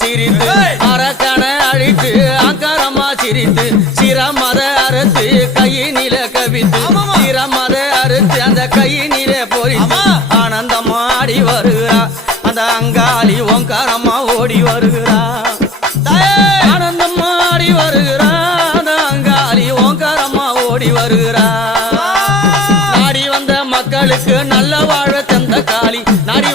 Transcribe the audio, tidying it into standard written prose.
சிரித்து அரக்கண அழித்து அங்கரமா சிரித்து சிரமத அறுத்து கையினில கவித்து சிரமத அறுத்து அந்த கையினில பொறித்து ஆனந்தமா ஆடி வருகிறா அந்த அங்காளி ஓங்காரமா ஓடி வருகிறா ஆனந்தமா ஆடி வருகிறா அந்த அங்காளி ஓங்காரமா ஓடி வருகிறா நாடி வந்த மக்களுக்கு நல்ல வாழ தந்த காளி நாடி